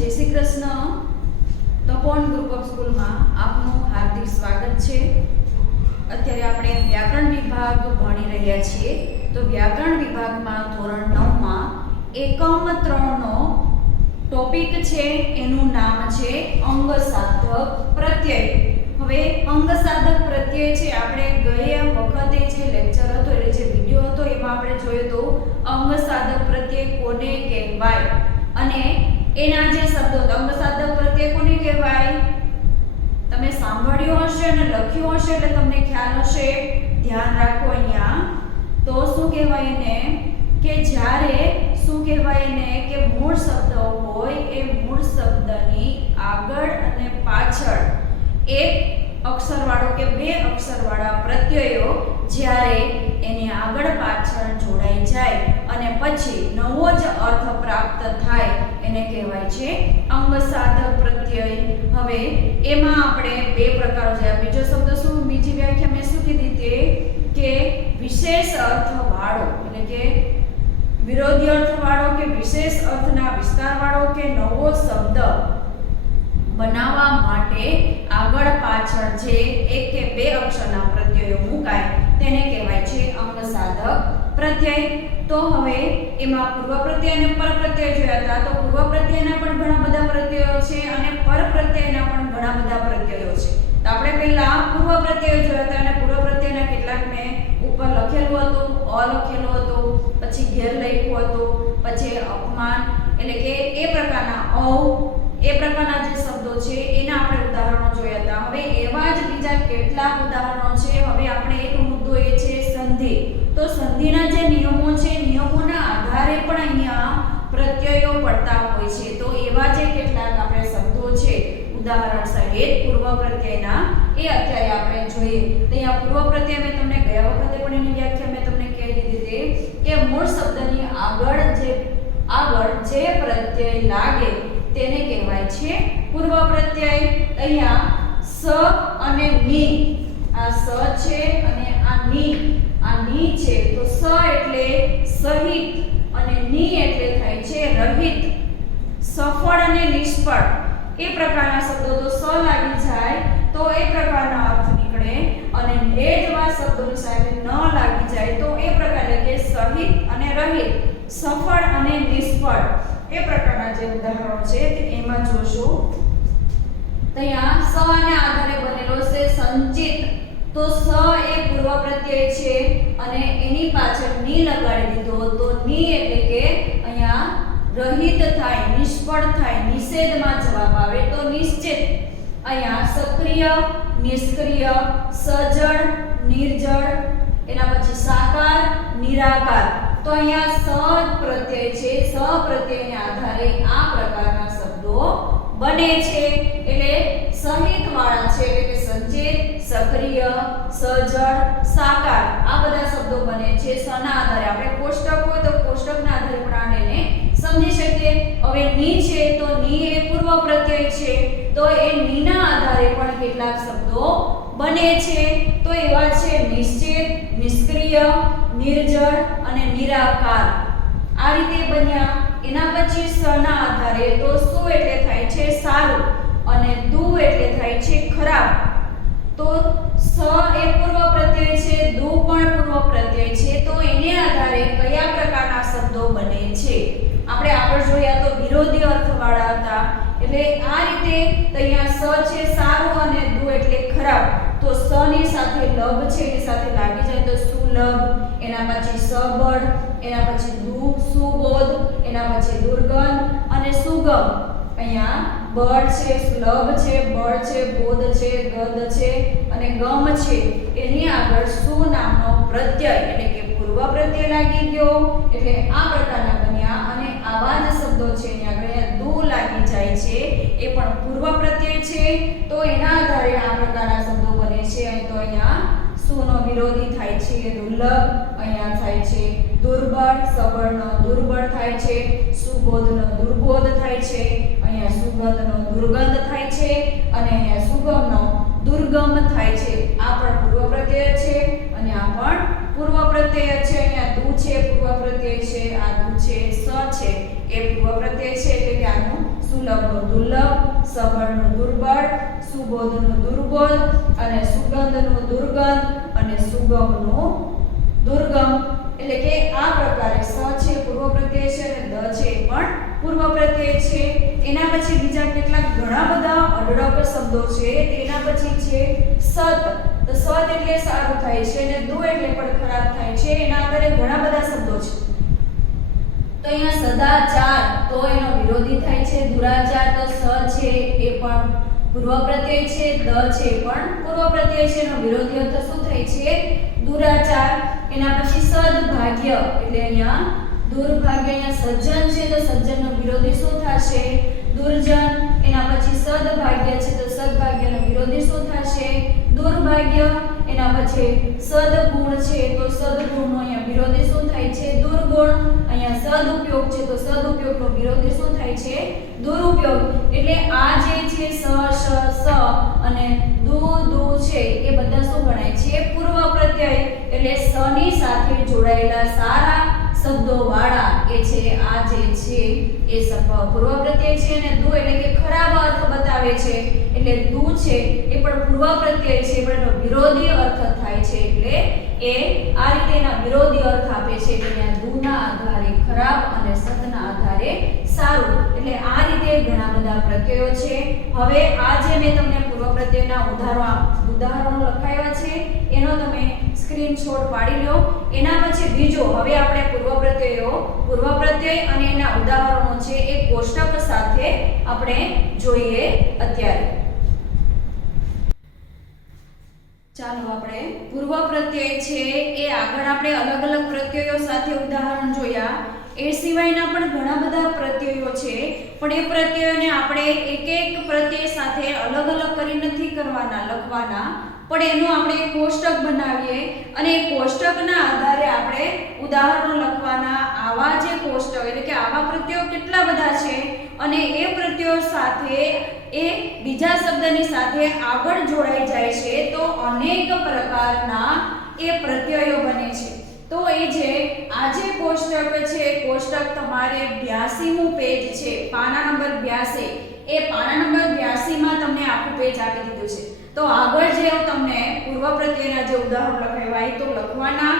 જય શ્રી કૃષ્ણ. તપોવન group of સ્કૂલમાં આપનું હાર્દિક સ્વાગત છે. અત્યારે આપણે વ્યાકરણ વિભાગ ભણી રહ્યા છીએ. તો વ્યાકરણ વિભાગમાં ધોરણ 9માં એકમ 3નો ટોપિક છે, એનું નામ છે અંગસાધક પ્રત્યય. હવે અંગસાધક પ્રત્યય છે, આપણે ગયા વખતે જે લેક્ચર હતો એટલે જે વિડિયો હતો એમાં આપણે જોયું તો અંગસાધક પ્રત્યય કોને કહેવાય અને એના જે શબ્દો અંગસાધક પ્રત્યય કોને કહેવાય તમે સાંભળ્યું હશે અને લખ્યું હશે એટલે તમને ખ્યાલ હશે. ધ્યાન રાખો અહીંયા. તો શું કહેવાય એને કે જ્યારે શું કહેવાય એને કે મૂળ શબ્દ હોય એ મૂળ શબ્દની આગળ અને પાછળ એક અક્ષરવાળો કે બે અક્ષરવાળા પ્રત્યયો જ્યારે એની આગળ પાછળ જોડાઈ જાય અને પછી નવો જ અર્થ પ્રાપ્ત થાય એને કહેવાય છે અંગસાધક પ્રત્યય. હવે એમાં આપણે બે પ્રકારો જોયા. બીજો શબ્દ શું, બીજી વ્યાખ્યા મેં શું કીધી તે કે વિશેષ અર્થવાળો એટલે કે વિરોધી અર્થવાળો કે વિશેષ અર્થના વિસ્તારવાળો કે નવો શબ્દ બનાવવા માટે આગળ પાછળ જે એક કે બે અક્ષરના પ્રત્યયો મુકાય તેને કહેવાય છે અંગસાધક પ્રત્યય. તો હવે એમાં પૂર્વ પ્રત્યય અને પર પ્રત્યય જોયા હતા. તો પૂર્વ પ્રત્યયના પણ ઘણા બધા પ્રત્યયો છે અને પર પ્રત્યયના પણ ઘણા બધા પ્રત્યયો છે. તો આપણે પહેલા પૂર્વ પ્રત્યય જોયા હતા અને પૂર્વ પ્રત્યયના કેટલાક મેં ઉપર લખેલું હતું, અ લખેલું હતું, પછી ઘેર લખ્યું હતું, પછી અપમાન એટલે કે એ પ્રકારના એ પ્રકારના જે શબ્દો છે એના આપણે ઉદાહરણો જોયા હતા. હવે એવા જ બીજા કેટલાક ઉદાહરણો છે. હવે આપણે એક મુદ્દો એ છે સંધિ. તો સંધિના જે નિયમો છે નિયમોના આધારે પણ અહીંયા પ્રત્યયો પડતા હોય છે. તો એવા જે કેટલાક આપણે શબ્દો છે ઉદાહરણ સહિત પૂર્વ પ્રત્યયના એ અત્યારે આપણે જોઈએ. તો અહીંયા પૂર્વ પ્રત્યય મેં તમને ગયા વખતે પણ એની વ્યાખ્યા મેં તમને કહી દીધી હતી કે મૂળ શબ્દની આગળ જે પ્રત્યય લાગે તેને કહેવાય છે પૂર્વ પ્રત્યય. અહીંયા સ અને ની, આ સ છે અને આ ની છે. તો સ એટલે સહિત અને ની એટલે થાય છે રહિત. સફળ અને નિષ્ફળ એ પ્રકારના શબ્દો તો સ લાગી જાય તો એ પ્રકારના અર્થ નીકળે અને એ જેવા શબ્દોની સાથે ન લાગી જાય તો એ પ્રકારે કે સહિત અને રહિત, સફળ અને નિષ્ફળ એ પ્રકારના જે ઉદાહરણો છે તે એમાં જોશું. ત્યાં સ ના આધારે બનેલો છે સંચિત. તો સ એ પૂર્વ પ્રત્યય છે અને એની પાછળ ની લગાડી દીધો તો ની એટલે કે અહીંયા રહિત થાય, નિષ્ફળ થાય, નિષેધમાં જવાબ આવે તો નિશ્ચિત. અહીંયા સક્રિય, નિષ્ક્રિય, સજળ, નિર્જળ, એના પછી સાકાર, નિરાકાર. તો અહીંયા સ પ્રત્યય છે, સ પ્રત્યયને આધારે આ પ્રકારના શબ્દો બને છે. એટલે સહિત વાળા છે એટલે કે સંચિત, સક્રિય, સજળ, સાકાર આ બધા શબ્દો બને છે સ ના આધારે. આપણે કોષ્ટક હોય તો કોષ્ટકના આધારે પણ આને સમજી શકીએ. હવે ની છે તો ની એ પૂર્વ પ્રત્યય છે તો એ ની ના આધારે પણ કેટલાક શબ્દો બને છે. તો એવા છે નિશ્ચિત, નિષ્ક્રિય, નિર્જળ અને નિરાકાર. આ રીતે બન્યા. એના પછી સ ના આધારે તો સુ એટલે થાય છે સારું અને દુ એટલે થાય છે ખરાબ. તો સ એ પૂર્વ પ્રત્યય છે, દુ પણ પૂર્વ પ્રત્યય છે. તો એને આધારે કયા પ્રકારના શબ્દો બને છે આપણે આગળ જોયા તો વિરોધી અર્થવાળા હતા. એટલે આ રીતે અહીંયા સ છે સારું અને દુ એટલે ખરાબ. તો સ ની સાથે લબ છે એની સાથે લાગી જાય તો સુલભ, એના પછી સબળ, એના પછી સુબોધ, એના પછી દુર્ગંધ અને સુગમ. અહીંયા બળ છે, સુલભ છે, બળ છે, બોધ છે, ગદ છે અને ગમ છે. એની આગળ સુ નામનો પ્રત્યય એટલે કે પૂર્વ પ્રત્યય લાગી ગયો એટલે આ પ્રકારના બન્યા. અને આવા જ શબ્દો છે એની આગળ દુ લાગી જાય છે એ પણ પૂર્વ પ્રત્યય છે. તો એના આધારે આ પ્રકારના શબ્દો બને છે. અહીં તો અહીંયા સુનો વિરોધી થાય છે દુર્લભ, અહીંયા થાય છે દુર્બળ, સબળનો દુર્બળ થાય છે, સુબોધનો દુર્બોધ થાય છે, અહીંયા સુગંધનો દુર્ગંધ થાય છે અને અહીંયા સુગમનો દુર્ગમ થાય છે. આ પણ પૂર્વ પ્રત્યય છે અને આ પણ પૂર્વ પ્રત્યય છે. અહીંયા દુ છે પૂર્વ પ્રત્યય છે, આ દુ છે, સ છે એ પૂર્વ પ્રત્યય છે એટલે કે આનું સુલભનું દુર્લભ, સબળનું દુર્બળ, સુબોધનું દુર્બોધ અને સુગંધનું દુર્ગંધ અને સુગમનું દુર્ગમ. એટલે કે આ પ્રકારે સ છે પૂર્વ પ્રત્યય છે અને દ છે એ પણ પૂર્વ પ્રત્યય છે. એના પછી બીજા કેટલાક ઘણા બધા અઢળક શબ્દો છે. તેના પછી છે સત. તો સત એટલે સારું થાય છે અને દુ એટલે પણ ખરાબ થાય છે. એના આધારે ઘણા બધા શબ્દો છે. તો અહીંયા સદાચાર તો એનો વિરોધી થાય છે. દુરાચાર તો સ છે એ પણ પૂર્વ પ્રત્યય છે, દ છે પણ પૂર્વ પ્રત્યય છે. એનો વિરોધી અર્થ શું થાય છે? દુરાચાર. એના પછી સદભાગ્ય એટલે અહીંયા દુર્ભાગ્ય. અહીંયા સજ્જન છે તો સજ્જનનો વિરોધી શું થશે? દુર્જન. એના પછી સદભાગ્ય છે તો સદભાગ્યનો વિરોધી શું થશે? દુર્ભાગ્ય. એના પછી સદગુણ છે તો સદગુણનો અહીંયા વિરોધી શું થાય છે? દુર્ગુણ. અહીંયા સદઉપયોગ છે તો સદઉપયોગનો વિરોધી શું થાય છે? દુરુપયોગ. એટલે આ જે છે સ શ સ અને દુ દુ છે એ બધા શું ગણાય છે? પૂર્વ પ્રત્યય. એટલે સ ની સાથે જોડાયેલા સારા શબ્દો વાળા એ છે આ જે છે એ પૂર્વ પ્રત્યય છે. અને દુ એટલે કે ખરાબ અર્થ બતાવે છે એટલે દુ છે એ પણ પૂર્વ પ્રત્યય છે પણ એનો વિરોધી અર્થ થાય છે એટલે એ આ રીતે એના વિરોધી અર્થ આપે છે. એટલે દુ ના આધારે ખરાબ અને સત ના આધારે સારું. એટલે આ રીતે ઘણા બધા પ્રત્યયો છે. હવે આ જે મેં તમને પૂર્વ પ્રત્યયના ઉદાહરણો લખાવ્યા છે એનો તમે સ્ક્રીનશોટ પાડી લો. એના પછી બીજો હવે આપણે પૂર્વ પ્રત્યય અને એના ઉદાહરણો છે એ કોષ્ટક સાથે આપણે જોઈએ અત્યારે. ચાલો આપણે પૂર્વ પ્રત્યય છે એ આગળ આપણે અલગ અલગ પ્રત્યયો સાથે ઉદાહરણ જોયા. એ સિવાયના પણ ઘણા બધા પ્રત્યયો છે પણ એ પ્રત્યયોને આપણે એક એક પ્રત્યય સાથે અલગ અલગ કરી નથી લખવાના પણ એનું આપણે એક કોષ્ટક બનાવીએ અને એ કોષ્ટકના આધારે આપણે ઉદાહરણો લખવાના. આવા જે કોષ્ટક એટલે કે આવા પ્રત્યયો કેટલા બધા છે અને એ પ્રત્યયો સાથે એ બીજા શબ્દની સાથે આગળ જોડાઈ જાય છે તો અનેક પ્રકારના એ પ્રત્યયો બને છે. તો એ જે આ જે કોષ્ટક છે કોષ્ટક તમારે 82મું પેજ છે, પાના નંબર 82. એ પાના નંબર 82 માં તમને આખું પેજ આપી દીધું છે. તો આગળ જે તમને પૂર્વ પ્રત્યયના જે ઉદાહરણ લખાવ્યા તો લખવાના.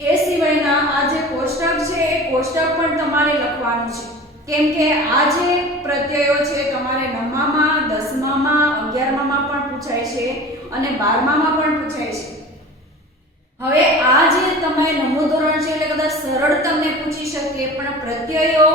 એ સિવાયના આ જે કોષ્ટક છે એ કોષ્ટક પણ તમારે લખવાનું છે કેમ કે આ જે પ્રત્યયો છે તમારે 9મામાં, 10મામાં, 11મામાં પણ પૂછાય છે અને 12મામાં પણ પૂછાય છે. હવે આ જે તમે 9મું ધોરણ છે એટલે કદાચ સરળ તમને પૂછી શકે પણ પ્રત્યયો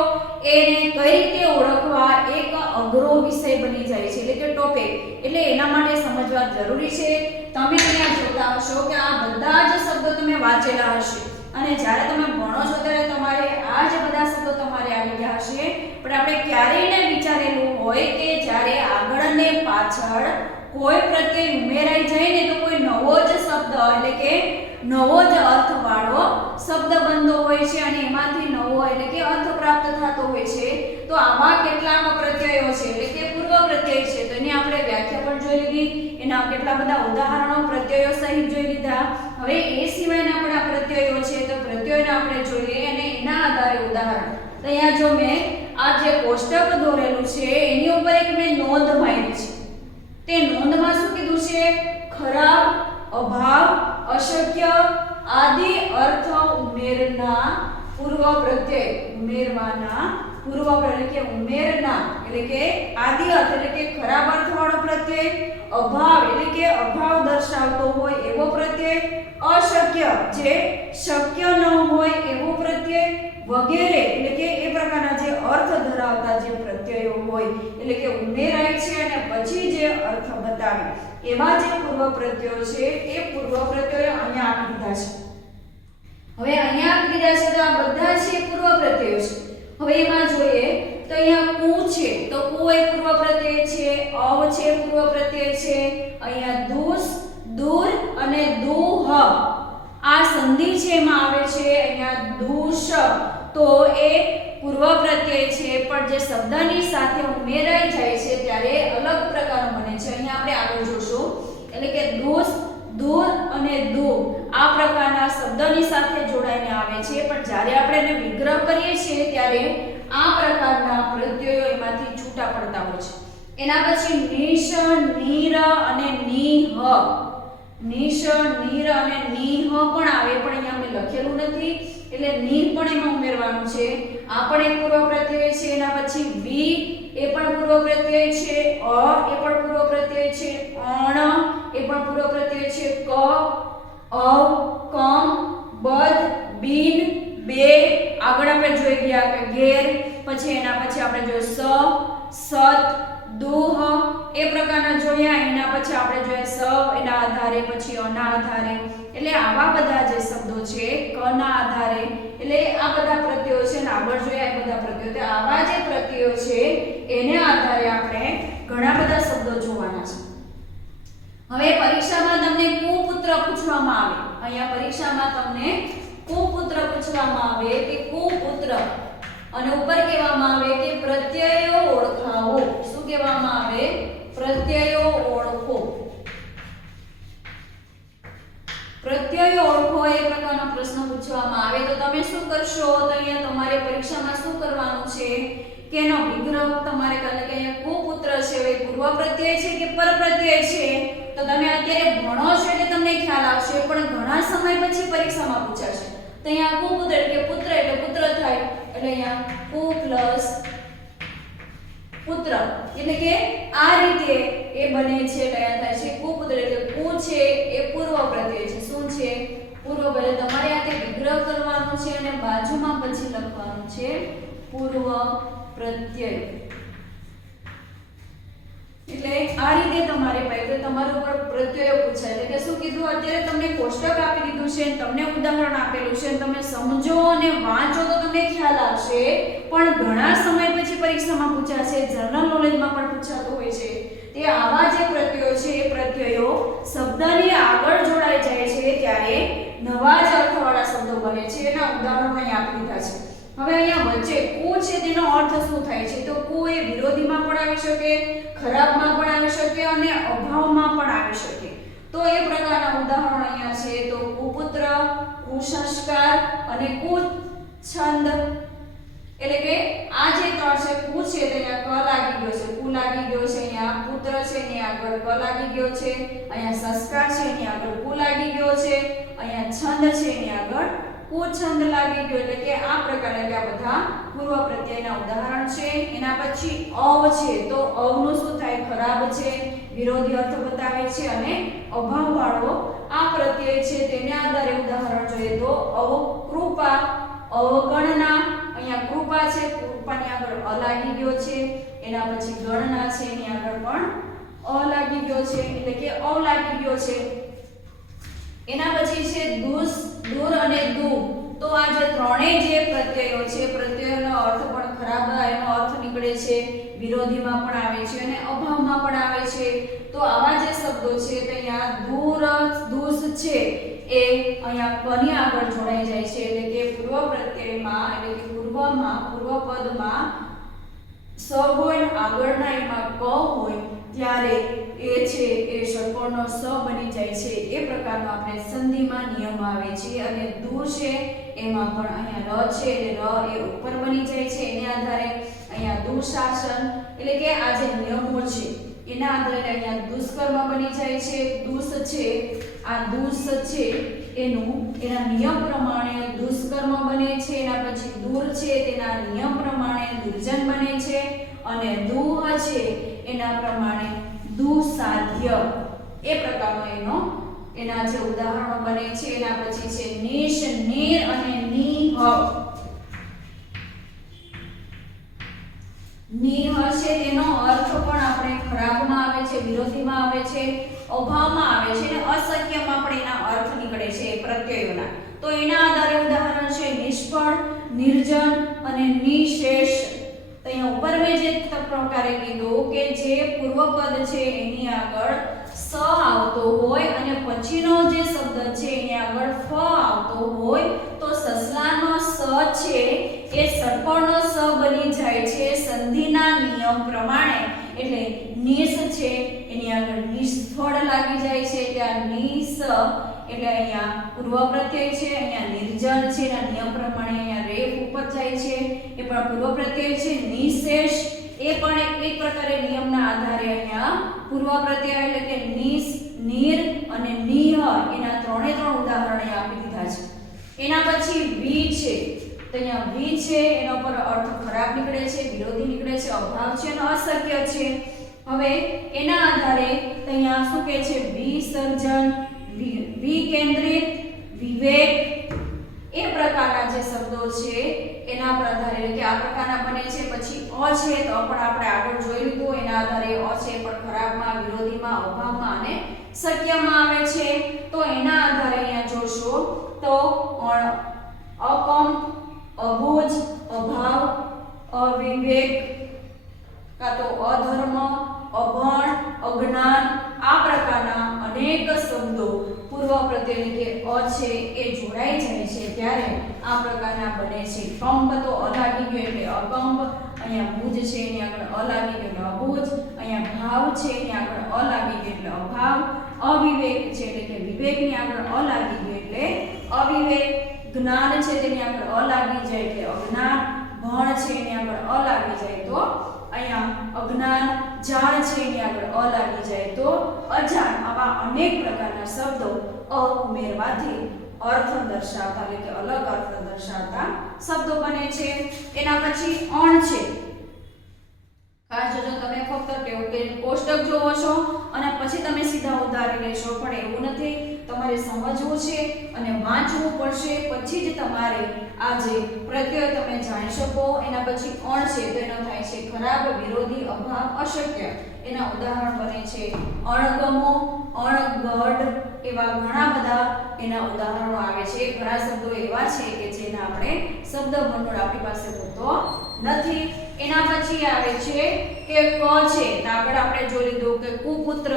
એને કઈ રીતે ઓળખવા એક અઘરો વિષય બની જાય છે એટલે કે ટોપિક. એટલે એના માટે સમજવા જરૂરી છે. તમે અહીંયા જોતા હશો કે આ બધા જ શબ્દો તમે વાંચેલા હશે અને જ્યારે તમે ભણો છો ત્યારે તમારે આ જ બધા શબ્દો તમારે આવી ગયા હશે પણ આપણે ક્યારેય ન વિચારેલું હોય કે જ્યારે આગળ અને પાછળ કોઈ પ્રત્યય ઉમેરાઈ જાય ને તો કોઈ નવો જ શબ્દ એટલે કે નવો જ અર્થવાળો શબ્દ બનતો હોય છે અને એમાંથી નવો એટલે કે અર્થ પ્રાપ્ત થતો હોય છે. તો આવા કેટલાક પ્રત્યયો છે એટલે કે પૂર્વ પ્રત્યય છે તો એની આપણે વ્યાખ્યા પણ જોઈ લીધી. એના કેટલા બધા ઉદાહરણો પ્રત્યયો સહિત જોઈ લીધા. હવે એ સિવાયના પણ આ પ્રત્યયો છે તો પ્રત્યયોને આપણે જોઈએ અને એના આધારે ઉદાહરણ. તો અહીંયા જો મેં આ જે કોષ્ટક દોરેલું છે એની ઉપર એક મેં નોંધ મારી છે. તે નોંધમાં શું કીધું છે? ખરાબ, અભાવ, અશક્ય આદિ અર્થ ઉમેરના પૂર્વ પ્રત્યય. ઉમેરવાના પૂર્વ એટલે કે ઉમેરના એટલે કે આદિ અર્થ એટલે કે ખરાબ અર્થવાળો પ્રત્યય, અભાવ એટલે કે અભાવ દર્શાવતો હોય એવો પ્રત્યય, અશક્ય જે શક્ય ન હોય એવો પ્રત્યય વગેરે એટલે કે એ પ્રકારના જે અર્થ ધરાવતા જે પ્રત્યયો હોય એટલે કે ઉમેરાય છે અને પછી જે અર્થ બતાવે એવા જે પૂર્વ પ્રત્યયો છે એ પૂર્વ પ્રત્યયો અહીંયા આપી દીધા છે. હવે અહીંયા આપી દીધા છે તો આ બધા છે પૂર્વ પ્રત્યયો છે. હવે એમાં જોઈએ તો અહીંયા કુ છે તો કુ એ પૂર્વ પ્રત્યય છે, અવ છે પૂર્વ પ્રત્યય છે, અહીંયા દુસ, દૂર અને દુહ આ સંધિ છે એમાં આવે છે. અહીંયા દુષ તો એ પૂર્વ પ્રત્યય છે પણ જે શબ્દની સાથે ઉમેરાઈ જાય છે ત્યારે અલગ પ્રકારનો બને છે. અહીંયા આપણે આગળ જોશું એટલે કે દુસ, દૂર અને દુ આ પ્રકારના શબ્દની સાથે જોડાઈને આવે છે પણ જ્યારે આપણે એને વિગ્રહ કરીએ છીએ ત્યારે આ પ્રકારના પ્રત્યયો એમાંથી છૂટા પડતા હોય છે. એના પછી નિશ, નીર અને નિહ. નિશ, નીર અને નિહ પણ આવે, પણ અહીંયા મેં લખેલું નથી એટલે નિહ પણ એમાં ઉમેરવાનું છે. આ પણ એક પૂર્વ પ્રત્યય છે. એના પછી વી એ પણ પૂર્વ પ્રત્યય છે. અ એ પણ પૂર્વ પ્રત્યય છે. અણ એ પણ પૂર્વ પ્રત્યય છે. ક, અવ, કમ, બદ, બિન, બે, આગળ આપણે જોઈ ગયા કે ઘેર, પછી એના પછી આપણે જોયું સત, દુહ એ પ્રકારના જોયા. એના પછી આપણે જોયા સવ એના આધારે, પછી અના આધારે. એટલે આવા બધા જે શબ્દો છે ક ના આધારે, એટલે આ બધા પ્રત્યયો છે ને આગળ જોયા એ બધા પ્રત્યયો. તો આવા જે પ્રત્યયો છે એને આધારે આપણે ઘણા બધા શબ્દો જોવાના છે. હવે પરીક્ષામાં તમને કુપુત્ર પૂછવામાં આવે. અહીંયા પરીક્ષામાં તમને કુપુત્ર પૂછવામાં આવે કે કુપુત્ર, અને ઉપર કહેવામાં આવે કે પ્રત્યયો ઓળખાવો. શું કહેવામાં આવે? પ્રત્યયો ઓળખો. પ્રત્યયો ઓળખો એ પ્રકારનો પ્રશ્ન પૂછવામાં આવે તો તમે શું કરશો? તો અહીંયા તમારે પરીક્ષામાં શું કરવાનું છે કે એનો વિગ્રહ તમારે કારણ કે અહીંયા કુપુત્ર છે એ પૂર્વ પ્રત્યય છે કે પર પ્રત્યય છે તો તમે અત્યારે ભણો છો એટલે તમને ખ્યાલ આવશે, પણ ઘણા સમય પછી પરીક્ષામાં પૂછાશે. તો અહીંયા કુપુત્ર એટલે પુત્ર એટલે પુત્ર થાય, એટલે અહીંયા કુ પ્લસ પુત્ર એટલે કે આ રીતે એ બને છે. તૈયાર થાય છે કુપુત્ર એટલે કુ છે એ પૂર્વ પ્રત્યય છે. શું છે? પૂર્વ પ્રત્યય. તમારે આ તે વિગ્રહ કરવાનું છે અને બાજુમાં પછી લખવાનું છે પૂર્વ પ્રત્યય. એટલે આ રીતે તમારે પહેલા તમારું ઉપર પ્રત્યયો પૂછાય. એટલે કે શું કીધું? અત્યારે તમને કોષ્ટક આપી દીધું છે, તમને ઉદાહરણ આપેલું છે, તમે સમજો અને વાંચો તો તમને ખ્યાલ આવશે, પણ ઘણા સમય પછી પરીક્ષામાં પૂછાશે, જનરલ નોલેજમાં પણ પૂછાતું હોય છે. તે આવા જે પ્રત્યયો છે એ પ્રત્યયો શબ્દની આગળ જોડાઈ જાય છે ત્યારે નવા જ અર્થવાળા શબ્દો બને છે. એના ઉદાહરણો અહીં આપી દીધા છે. હવે અહીંયા વચ્ચે કુ છે તેનો અર્થ શું થાય છે? તો કુ એ વિરોધીમાં પણ આવી શકે, ખરાબમાં પણ આવી શકે અને અભાવમાં પણ આવી શકે. તો એ પ્રકારના ઉદાહરણો અહીંયા છે. તો કુપુત્ર, કુસંસ્કાર અને કુછંદ. એટલે કે આ જે ત્રણ છે, કુ છે તો અહીંયા ક લાગી ગયો છે, કુ લાગી ગયો છે, અહીંયા પુત્ર છે એની આગળ ક લાગી ગયો છે, અહીંયા સંસ્કાર છે એની આગળ કુ લાગી ગયો છે, અહીંયા છંદ છે એની આગળ કુછંદ લાગી ગયો. એટલે કે આ પ્રકારે આ બધા પૂર્વ પ્રત્યયના ઉદાહરણ છે. એના પછી અવ છે તો અવનું શું થાય? ખરાબ છે, વિરોધી અર્થ બતાવે છે અને અભાવવાળો આ પ્રત્યય છે તેને આધારે ઉદાહરણ જોઈએ તો અવકૃપા, અવગણના. અહીંયા કૃપા છે, કૃપાની આગળ અ લાગી ગયો છે, એના પછી ગણના છે એની આગળ પણ અ લાગી ગયો છે એટલે કે અ લાગી ગયો છે. એના પછી છે દુસ, દૂર અને દુ. તો આ જે ત્રણેય જે પ્રત્યયો છે, પ્રત્યયોનો અર્થ પણ ખરાબ એનો અર્થ નીકળે છે, વિરોધીમાં પણ આવે છે અને અભાવમાં પણ આવે છે. તો આવા જે શબ્દો છે તો અહીંયા દૂર, દુસ છે એ અહીંયા કની આગળ જોડાઈ જાય છે. એટલે કે પૂર્વ પ્રત્યયમાં એટલે કે પૂર્વમાં, પૂર્વ પદમાં સ હોય, આગળના એમાં ક હોય ત્યારે એ છે એ ષટ્કોણનો સ બની જાય છે. એ પ્રકારનો આપણે સંધિમાં નિયમ આવે છે. અને દુ છે એમાં પણ અહીંયા ર છે એટલે ર એ ઉપર બની જાય છે. એને આધારે અહીંયા દુશાસન એટલે કે આ જે નિયમો છે એના આધારે અહીંયા દુષ્કર્મ બની જાય છે. દુષ છે આ દુષ છે એનું એના નિયમ પ્રમાણે દુષ્કર્મ બને છે. એના પછી દૂર છે તેના નિયમ પ્રમાણે દુર્જન બને છે. અને દુહ છે એના પ્રમાણે દુસાધ્ય. એ પ્રકારનો એના જે ઉદાહરણો બને છે. એના પછી છે નિશ, નીર અને નિહ. નિહ છે તેનો અર્થ પણ આપણે ખરાબમાં આવે છે, વિરોધીમાં આવે છે, અભાવમાં આવે છે અને અશક્યમાં પણ એના અર્થ નીકળે છે પ્રત્યયોના. તો એના આધારે ઉદાહરણ છે નિષ્ફળ, નિર્જન અને નિશેષ. તો અહીંયા ઉપર મેં જે પ્રકારે કીધું કે જે પૂર્વ પદ છે એની આગળ સ આવતો હોય અને પછીનો જે શબ્દ છે એની આગળ ફ આવતો હોય તો સસલાનો સ છે એ ષટ્કોણનો સ બની જાય છે સંધિના નિયમ પ્રમાણે. એટલે નિશ છે એની આગળ નિષ્ફળ લાગી જાય છે, ત્યાં નિશ એટલે અહીંયા પૂર્વ પ્રત્યય છે, અહીંયા નિર્જન છે, એના નિયમ પ્રમાણે અહીંયા રેફ ઉપર જાય છે એ પણ પૂર્વ પ્રત્યય છે. નિશેષ એ પણ એક પ્રકારે નિયમના આધારે અહીંયા પૂર્વ પ્રત્યય એટલે કે નિસ, નિર અને નિહ એના ત્રણે ત્રણ ઉદાહરણો આપી દીધા છે. એના પછી વી છે, તો અહીંયા વી છે એનો પર અર્થ ખરાબ નીકળે છે, વિરોધી નીકળે છે, અભાવ છે અને અશક્ય છે. હવે એના આધારે અહીંયા શું કહે છે? વિસર્જન, વિકેન્દ્રિત, વિવેક એ પ્રકારના જે શબ્દો છે એના પર આધારે એટલે કે આ પ્રકારના બને છે. પછી અ છે તો પણ આપણે આગળ જોઈ લીધું, એના આધારે અ છે પણ ખરાબમાં, વિરોધીમાં, અભાવમાં અને શક્યમાં આવે છે. તો એના આધારે અહીંયા જોશો તો અકંપ, અબુજ, અભાવ, અવિવેક, કાં તો અધર્મ, અભણ, અજ્ઞાન આ પ્રકારના અનેક શબ્દો પૂર્વ પ્રત્યય કે અ છે એ જોડાઈ જાય છે ત્યારે આ પ્રકારના બને છે. કંપ તો અ લાગી ગયો એટલે અકંપ, અહીંયા ભુજ છે એની આગળ અ લાગી ગયો એટલે અભુજ, અહીંયા ભાવ છે એની આગળ અ લાગી ગયો એટલે અભાવ, અવિવેક છે એટલે કે વિવેકની આગળ અ લાગી ગયો એટલે અવિવેક, જ્ઞાન છે તેની આગળ અ લાગી જાય એટલે અજ્ઞાન, ભણ છે એની આગળ અ લાગી જાય તો અહીંયા અજ્ઞાન, જાણ છે એની આગળ અ લાગી જાય તો અજાણ. આવા અનેક પ્રકારના શબ્દો અ ઉમેરવાથી અર્થ દર્શાવતા એટલે કે અલગ અર્થ દર્શાવતા શબ્દો બને છે. એના પછી અણ છે. ખાસ જોજો, તમે ફક્ત ટેવ કે કોષ્ટક જોવો છો અને પછી તમે સીધા ઉધારી લેશો, પણ એવું નથી. તમારે સમજવું છે અને વાંચવું પડશે, પછી જ તમારે આ જે પ્રત્યય તમે જાણી શકો. એના પછી અણ છે તો એનો થાય છે ખરાબ, વિરોધી, અભાવ, અશક્ય. એના ઉદાહરણ બને છે અણગમો, અણગઢ એવા ઘણા બધા એના ઉદાહરણો આવે છે. ઘણા શબ્દો એવા છે કે જેના આપણે શબ્દ ભંડોળ આપણી પાસે હોતો નથી. એના પછી આવે છે કે ક છે, તો આગળ આપણે જોઈ લીધું કે કુપુત્ર,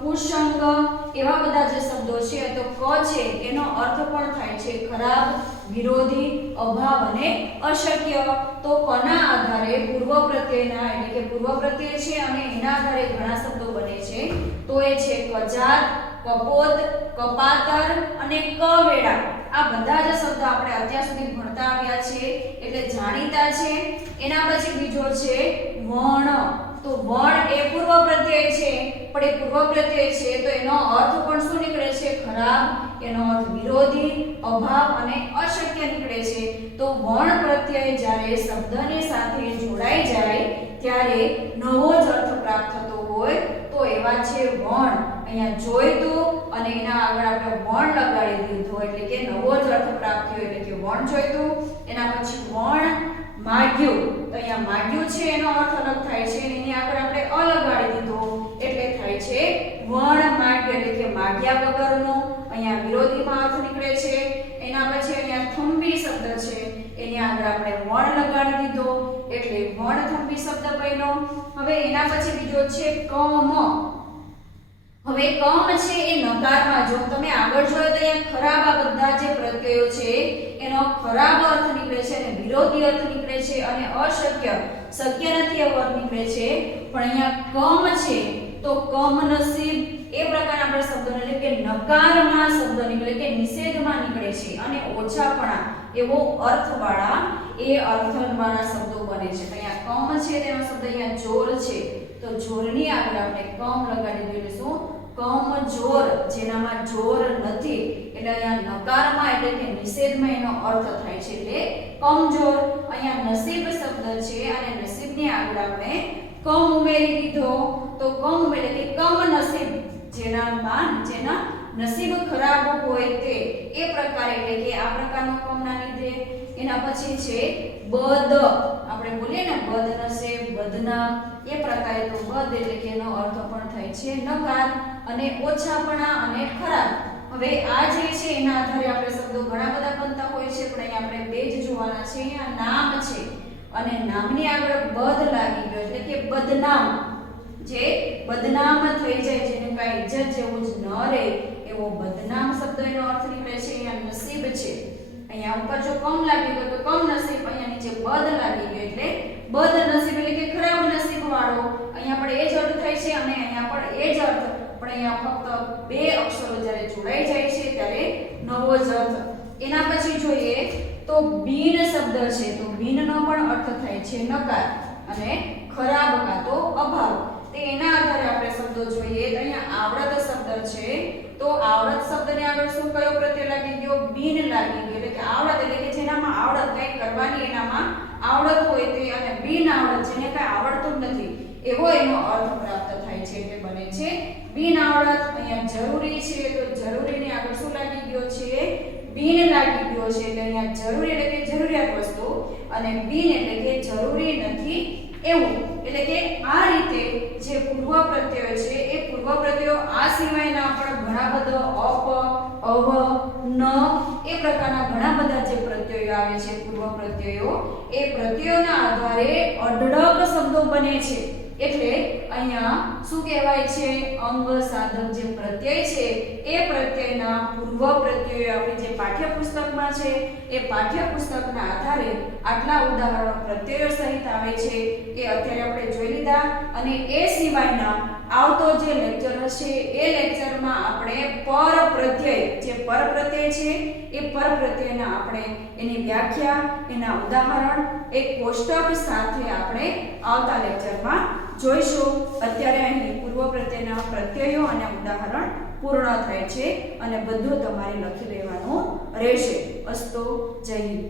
કુસંગ એવા બધા જે શબ્દો છે. તો ક છે એનો અર્થ પણ થાય છે ખરાબ, વિરોધી, અભાવ અને અશક્ય. તો કના આધારે પૂર્વ પ્રત્યયના એટલે કે પૂર્વ પ્રત્યય છે અને એના આધારે ઘણા શબ્દો બને છે. તો એ છે કજાત, કપોત, કપાતર અને કવેડા. આ બધા જ શબ્દ આપણે અત્યાર સુધી ભણતા આવ્યા છે એટલે જાણીતા છે. એના પછી બીજો છે વણ. તો વણ એ પૂર્વ પ્રત્યય છે, પણ એ પૂર્વ પ્રત્યય છે તો એનો અર્થ પણ શું નીકળે છે? ખરાબ, એનો અર્થ વિરોધી, અભાવ અને અશક્ય નીકળે છે. તો વણ પ્રત્યય જ્યારે શબ્દની સાથે જોડાઈ જાય ત્યારે નવો જ અર્થ પ્રાપ્ત થતો હોય તો એવા છે વણ. અહીંયા જોઈતું અને એના આગળ આપણે વણ લગાડી દીધું એટલે કે નવો જ અર્થ પ્રાપ્ત થયો એટલે કે વણ જોઈતું. એના પછી વણ માગ્યું, તો અહીંયા માગ્યું છે એનો અર્થ અલગ થાય છે, એની આગળ આપણે અ લગાડી દીધો એટલે થાય છે વણ માગ્યું એટલે કે માગ્યા વગરનું. અહીંયા વિરોધીમાં અર્થ નીકળે છે. એના પછી અહીંયા થંભી શબ્દ છે, એની આગળ આપણે વણ લગાડી દીધો એટલે વણ થંભી શબ્દ બન્યો. હવે એના પછી બીજો છે કમ. હવે કમ છે એ નકારમાં, જો તમે આગળ જોયો તો અહીંયા ખરાબ આ બધા જે પ્રત્યયો છે એનો ખરાબ અર્થ નીકળે છે અને વિરોધી અર્થ નીકળે છે અને અશક્ય, શક્ય નથી એવો અર્થ નીકળે છે. પણ અહીંયા કમ છે તો કમ નસીબ એ પ્રકારના આપણે શબ્દો એટલે કે નકારમાં શબ્દ નીકળે કે નિષેધમાં નીકળે છે અને ઓછાપણા એવો અર્થવાળા અર્થવાળા શબ્દો બને છે. તો અહીંયા કમ છે તેનો શબ્દ અહીંયા જોર છે, તો જોરની આગળ આપણે કમ લગાડી દઈશું. કમ જોર, જેનામાં જોર નથી એટલે અહીંયા નકારમાં એટલે કે નિષેધમાં એનો અર્થ થાય છે એટલે કમજોર. અહીંયા નસીબ શબ્દ છે અને નસીબની આગળ આપણે કમ ઉમેરી દીધો તો કમ એટલે કે કમ નસીબ, જેના નસીબ ખરાબ હોય તે એ પ્રકાર એટલે કે આ પ્રકારનો કમના લીધે. એના પછી છે બદ, આપણે બોલીએ ને બદ નસીબ, બદનામ એ પ્રકારે. તો બદ એટલે કે એનો અર્થ પણ થાય છે નકાર અને ઓછાપણા અને ખરાબ. હવે આ જે છે એના આધારે આપણે શબ્દો ઘણા બધા બનતા હોય છે, પણ અહીંયા આપણે બે જ જોવાના છે. અહીંયા નામ છે અને નામની આગળ બદ લાગી ગયો એટલે કે બદનામ, જે બદનામ થઈ જાય, જેને કાંઈ ઇજ્જત જેવું જ ન રહે એવો બદનામ શબ્દ એનો અર્થ નીકળે છે. અહીંયા નસીબ છે, અહીંયા ઉપર જો કમ લાગી ગયો તો કમ નસીબ, અહીંયા નીચે બદ લાગી ગયો એટલે બદ નસીબ એટલે કે ખરાબ નસીબ વાળો. અહીંયા પણ એ જ અર્થ થાય છે અને અહીંયા પણ એ જ અર્થ, પણ અહીંયા ફક્ત બે અક્ષરો જ્યારે જોડાઈ જાય છે ત્યારે એવો જ અર્થ. એના પછી જોઈએ તો બીન શબ્દ છે, તો બીનનો પણ અર્થ થાય છે નકાર અને ખરાબ કાં તો અભાવ. તે એના આધારે આપણે શબ્દો જોઈએ. તો અહીંયા આવડત શબ્દ છે, તો આવડત શબ્દને આગળ શું કયો પ્રત્યય લાગી ગયો? બીન લાગી ગયો. એટલે કે આવડત એટલે કે જેનામાં આવડત કંઈક કરવાની એનામાં આવડત હોય તે, અને બીન આવડત જેને કાંઈ આવડતું જ નથી એવો એનો અર્થ પ્રાપ્ત થાય છે એટલે બને છે બીન આવડત. અહીંયા જરૂરી છે, તો જરૂરીની આગળ શું લાગી ગયો છે? બીન લાગી ગયો છે. એટલે અહીંયા જરૂરી એટલે કે જરૂરિયાત વસ્તુ, અને બીન એટલે કે જરૂરી નથી એવું. એટલે કે આ રીતે જે પૂર્વ પ્રત્યયો છે એ પૂર્વ પ્રત્યયો આ સિવાયના પણ ઘણા બધા અપ, અવ, ન એ પ્રકારના ઘણા બધા જે પ્રત્યયો આવે છે પૂર્વ પ્રત્યયો, એ પ્રત્યયોના આધારે અઢળક શબ્દો બને છે. એટલે અહીંયા શું કહેવાય છે? અંગ સાધક જે પ્રત્યય છે એ પ્રત્યયના પૂર્વ પ્રત્યયો આપણી જે પાઠ્યપુસ્તકમાં છે એ પાઠ્યપુસ્તકના આધારે આટલા ઉદાહરણો પ્રત્યયો સહિત આવે છે એ અત્યારે આપણે જોઈ લીધા. અને એ સિવાયના આવતો જે લેક્ચર હશે એ લેક્ચરમાં આપણે પર પ્રત્યય, જે પર પ્રત્યય છે એ પર પ્રત્યયના આપણે એની વ્યાખ્યા, એના ઉદાહરણ એક કોષ્ટક સાથે આપણે આવતા લેક્ચરમાં જોઈશું. અત્યારે અહીં પૂર્વ પ્રત્યયના પ્રત્યયો અને ઉદાહરણ પૂર્ણ થાય છે અને બધું તમારે લખી લેવાનું રહેશે. અસ્તુ. જય હિન્દ.